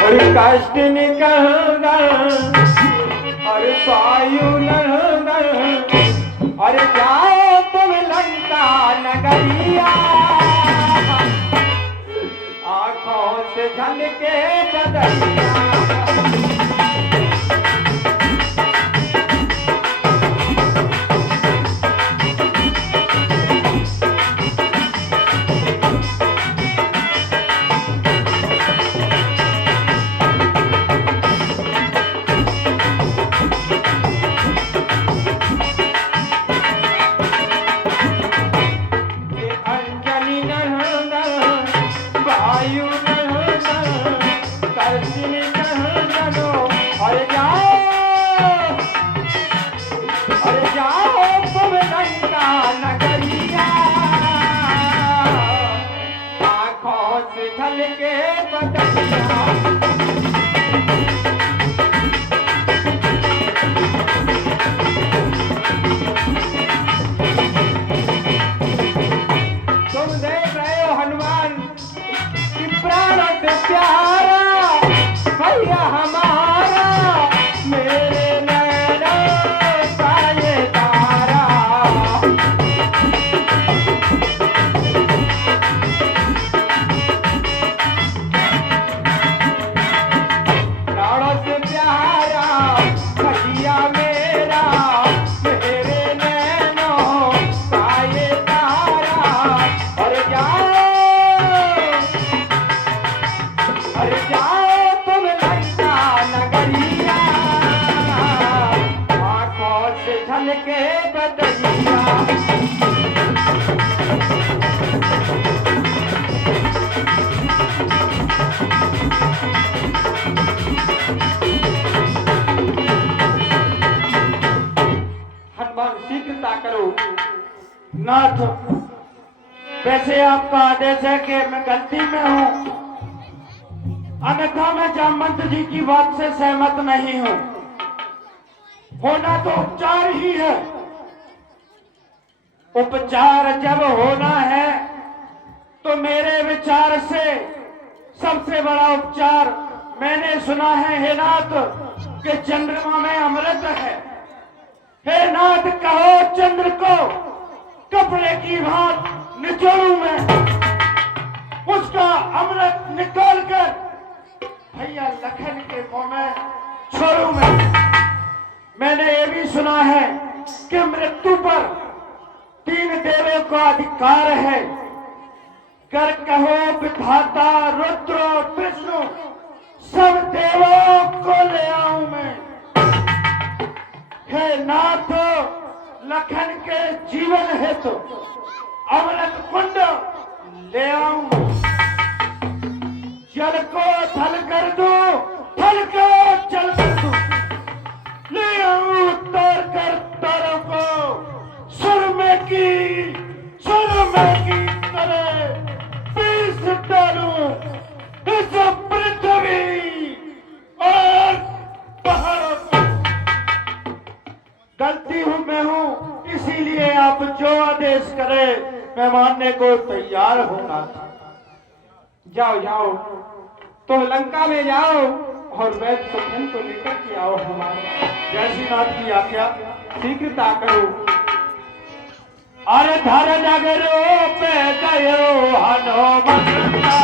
और कष्ट निकलना और वायु लहना और जाओ तुम लंका नगरिया आंखों से झलके बदरिया नाथ, वैसे आपका आदेश है कि मैं गलती में हूं, अन्यथा मैं जामवंत जी की बात से सहमत नहीं हूं। होना तो उपचार ही है। उपचार जब होना है तो मेरे विचार से सबसे बड़ा उपचार मैंने सुना है हे नाथ कि चंद्रमा में अमृत है। हे नाथ, कहो चंद्र को कपड़े की भांत निचोड़ू मैं, उसका अमृत निकाल कर भैया लखन के मुंह में छोड़ू मैं। मैंने ये भी सुना है कि मृत्यु पर 3 देवों का अधिकार है। कर कहो विधाता रुद्र विष्णु सब देवों को ले आऊं मैं। हे नाथ, लखन के जीवन हेतु अमृत कुंड ले आऊं। जल को थल कर दो, थल को जल कर दो, ले आऊं उतार कर तारों को सुरमे की तरह पीस डालूं इस पृथ्वी और पहाड़ों को। गलती हूं मैं हूं, इसीलिए आप जो आदेश करें मैं मानने को तैयार होना था। जाओ जाओ, तुम लंका में जाओ और वैद सुखन को लेकर के आओ हमारे। जैसी नाथ की आज्ञा। शीघ्रता करो। अरे धर नगरो पे गयो हनुमंता,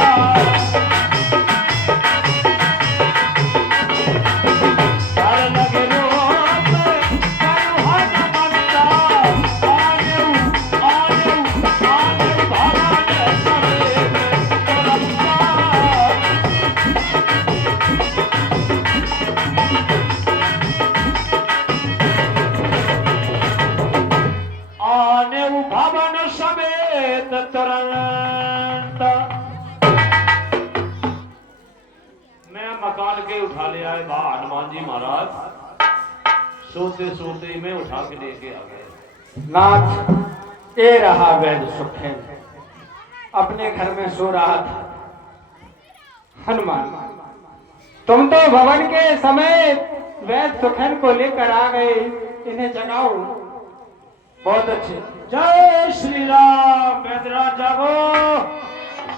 मकान के उठा ले आए बा हनुमान जी महाराज, सोते सोते में उठा के लेके आ गए। नाथ, ये रहा वैद सुखेन, अपने घर में सो रहा था। हनुमान, तुम तो भवन के समय वैद सुखेन को लेकर आ गए, इन्हें जगाओ। बहुत अच्छे। जय श्री राम। वैद्यराज जागो।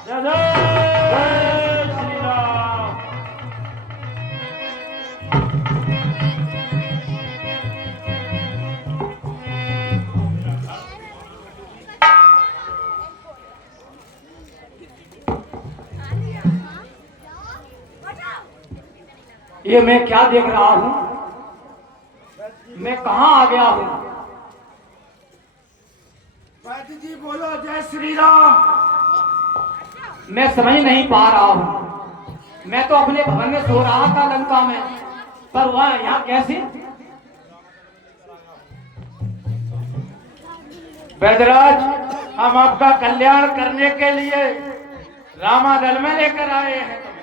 जय जय श्री राम। ये मैं क्या देख रहा हूं? मैं कहां आ गया हूं? वैद्य जी बोलो जय श्री राम। मैं समझ नहीं पा रहा हूं। मैं तो अपने भवन में सो रहा था लंका में, पर वह यहाँ कैसे? वैद्यराज, हम आपका कल्याण करने के लिए रामादल में लेकर आए हैं तुम्हें।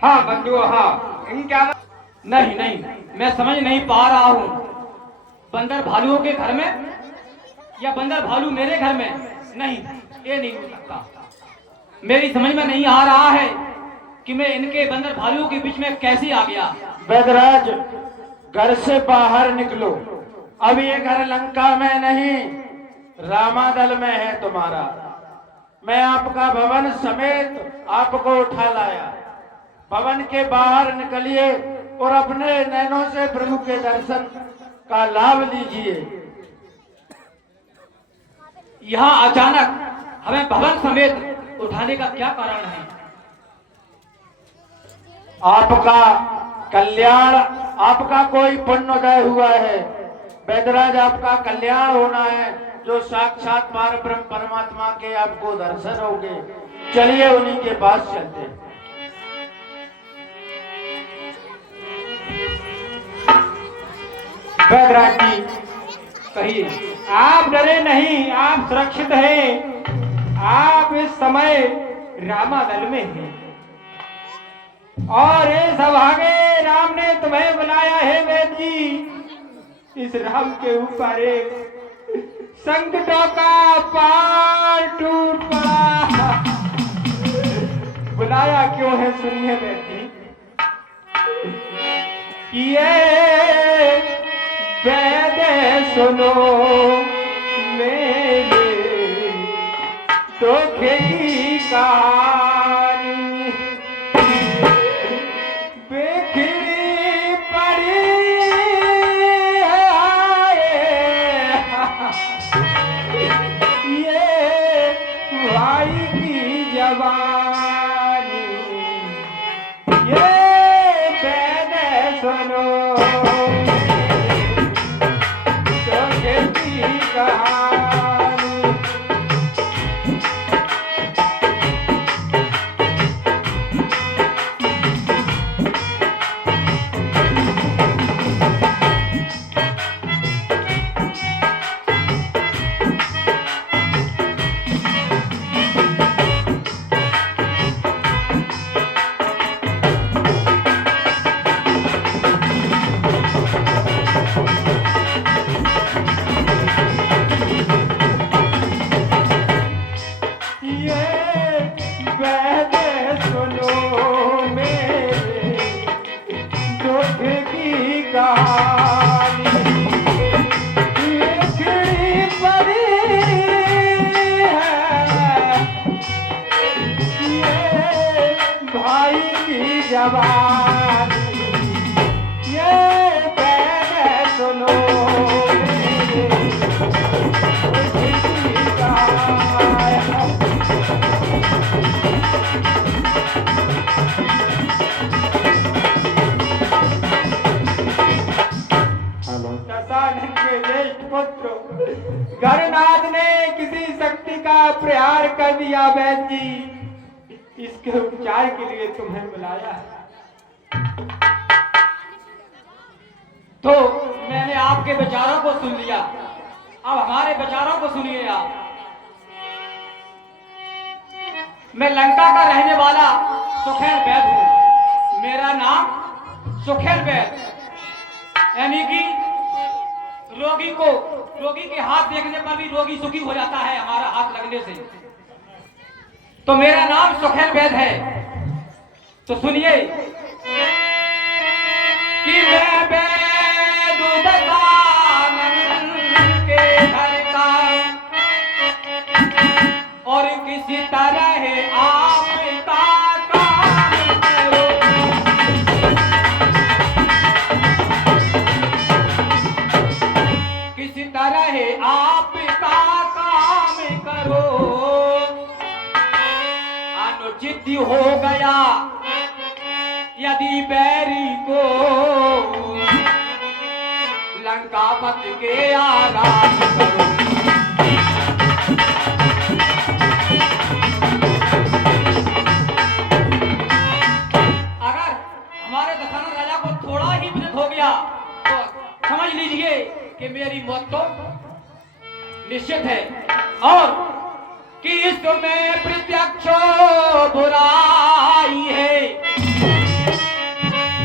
हाँ बंधु, हाँ इनका नहीं नहीं, मैं समझ नहीं पा रहा हूं। बंदर भालुओं के घर में या बंदर भालू मेरे घर में? नहीं, ये नहीं हो सकता। मेरी समझ में नहीं आ रहा है कि मैं इनके बंदर भालुओं के बीच में कैसे आ गया। वैद्यराज, घर से बाहर निकलो। अब ये घर लंका में नहीं, रामादल में है तुम्हारा। मैं आपका भवन समेत आपको उठा लाया। भवन के बाहर निकलिए और अपने नैनों से प्रभु के दर्शन का लाभ लीजिए। यहाँ अचानक हमें भवन समेत उठाने का क्या कारण है? आपका कल्याण, आपका कोई पुण्योदय हुआ है वैद्यराज। आपका कल्याण होना है, जो साक्षात परब्रह्म परमात्मा के आपको दर्शन होंगे। चलिए उन्हीं के पास चलते हैं। वैद्यराज जी कहिए। आप डरे नहीं, आप सुरक्षित हैं। आप इस समय रामादल में हैं और इस अभागे राम ने तुम्हें बुलाया है। वैद्य जी, इस राम के ऊपर एक संकटों का पहाड़ टूट पड़ा। बुलाया क्यों है सुनिए वैद्य जी। ये वैद्य सुनो मेरे दुख की कहानी। बिखरी पड़ी है ये भाई की जवानी। ये वैद्य सुनो दुख की कहानी। गणनाथ ने किसी शक्ति का प्रहार कर दिया। वैद्य जी, इसके उपचार के लिए तुम्हें बुलाया है। तो मैंने आपके विचारों को सुन लिया, अब हमारे विचारों को सुनिए आप। मैं लंका का रहने वाला सुखेल वैद्य हूं। मेरा नाम सुखेल वैद्य, यानी कि रोगी के हाथ देखने पर भी रोगी सुखी हो जाता है हमारा हाथ लगने से। तो मेरा नाम सुखेल वैद्य है। तो सुनिए कि मैं वैद्य दशानन के घर का और किसी तरह आपका काम करो। किसी तरह आपका काम करो। अनुचित हो गया यदि यदि बैरी को लंकापत के आगाज करो। अगर हमारे दशरथ राजा को थोड़ा ही विदित हो गया तो समझ लीजिए कि मेरी मौत तो निश्चित है, और कि इसमें प्रत्यक्ष बुराई है,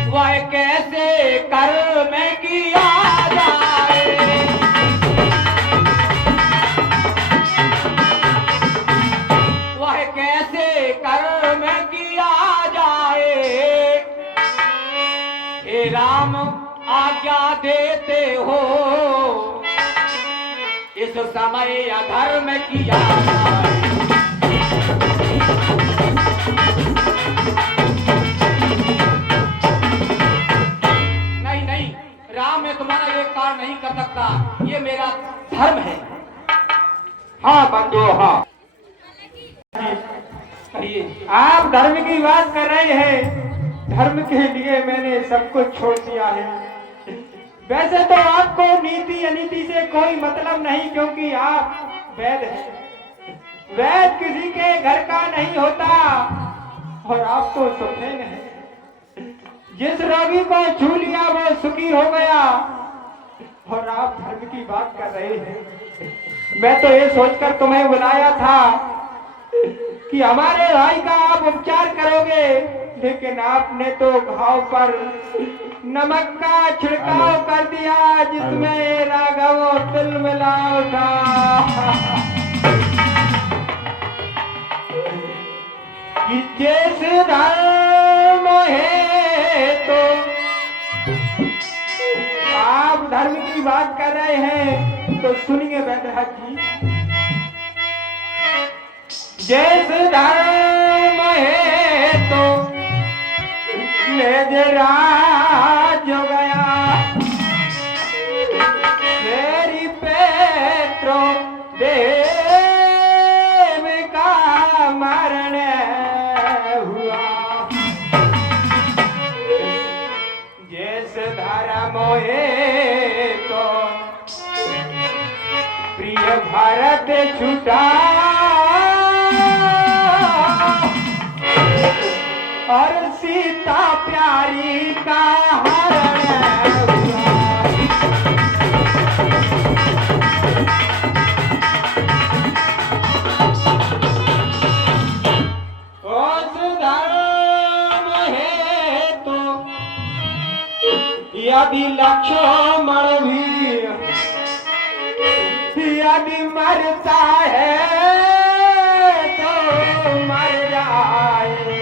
वह कैसे कर्म किया जाए। वह कैसे कर्म किया जाए। हे राम आज्ञा देते हो, इस समय अधर्म किया जाए। नहीं नहीं, राम मैं तुम्हारा ये कार्य नहीं कर सकता, ये मेरा धर्म है। हाँ बंधु हाँ, कहिए। आप धर्म की बात कर रहे हैं। धर्म के लिए मैंने सब कुछ छोड़ दिया है। वैसे तो आपको नीति अनीति से कोई मतलब नहीं, क्योंकि आप वैद हैं। वैद किसी के घर का नहीं होता, और आप तो सुखैन हैं। जिस रोगी को छू लिया वो सुखी हो गया, और आप धर्म की बात कर रहे हैं। मैं तो ये सोचकर तुम्हें बुलाया था कि हमारे भाई का आप उपचार करोगे, लेकिन आपने तो घाव पर नमक का छिड़काव कर दिया, जिसमें राघव तिल मिला उठा। कि जैसे धर्म है तो आप धर्म की बात कर रहे हैं, तो सुनिए वैद्यनाथ जी। जैसे धर्म है तो राज हो गया, मेरी पेट्रो देव का मरण हुआ। जैसे धर्म है तो प्रिय भारत छूटा, और सीता प्यारी का हरण हुआ। उस धर्म है तो यदि लक्ष्मण भी यदि मरता है तो मर जाए।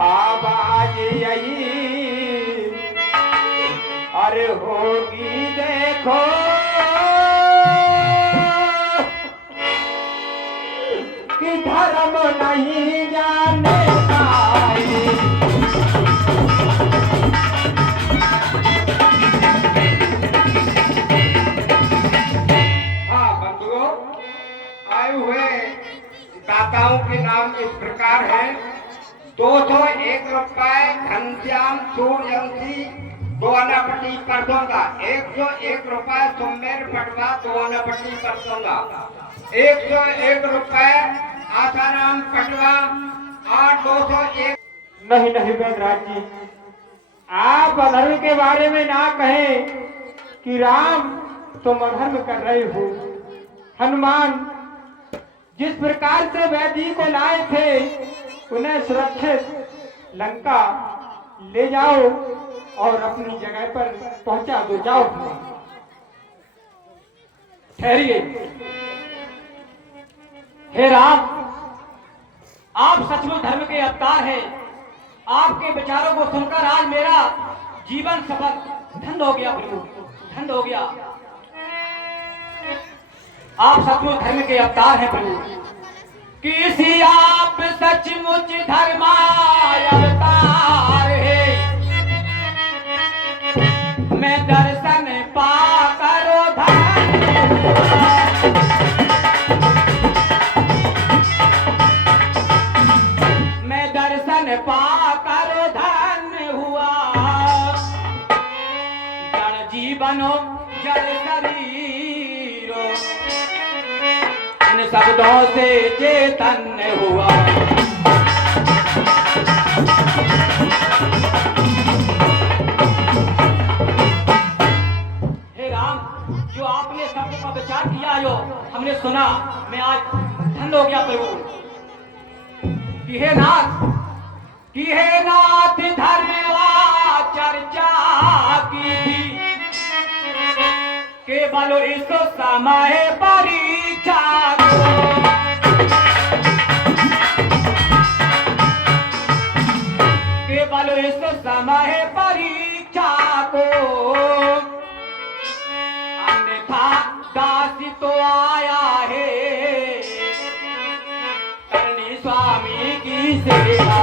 आवाज यही अरे होगी देखो, कि धर्म नहीं जाने पाए। हाँ बंधुओं, आए हुए दाताओं के नाम इस प्रकार है। 201 रुपए घनश्याम सूर्यवंशी दोनापट्टी पर दूंगा। 101 रुपए सुमेर पटवा दोनापट्टी पर दूंगा। 101 रुपए आसाराम पटवा और 201। नहीं नहीं वैद्यराज जी, आप अधर्म के बारे में ना कहें कि राम तुम अधर्म कर रहे हो। हनुमान जिस प्रकार से वैद्य को लाए थे, उन्हें सुरक्षित लंका ले जाओ और अपनी जगह पर पहुंचा दो। जाओ ठहरिए। हे राम, आप सचमुच धर्म के अवतार हैं। आपके विचारों को सुनकर आज मेरा जीवन सफल धन्य हो गया, प्रभु धन्य हो गया। आप सचमुच धर्म के अवतार हैं प्रभु। किसी आप सचमुच धर्माय अवतार है। मैं दर्शन पा करो मैं दर्शन शब्दों से चेतन हुआ। हे राम, जो आपने शब्द का विचार किया जो हमने सुना, मैं आज धन्य हो गया प्रभु। कि हे नाथ धर्मा चर्चा की थी, केवल इस समय परीक्षा को। केवल इस समय परीक्षा को, अन्यथा दासी तो आया है करनी स्वामी की सेवा।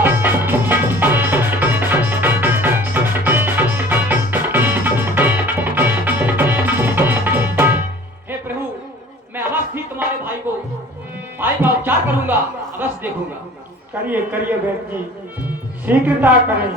तुम्हारे भाई का उपचार करूंगा, अवश्य देखूंगा। करिए करिए वैद्य जी, शीघ्रता करें।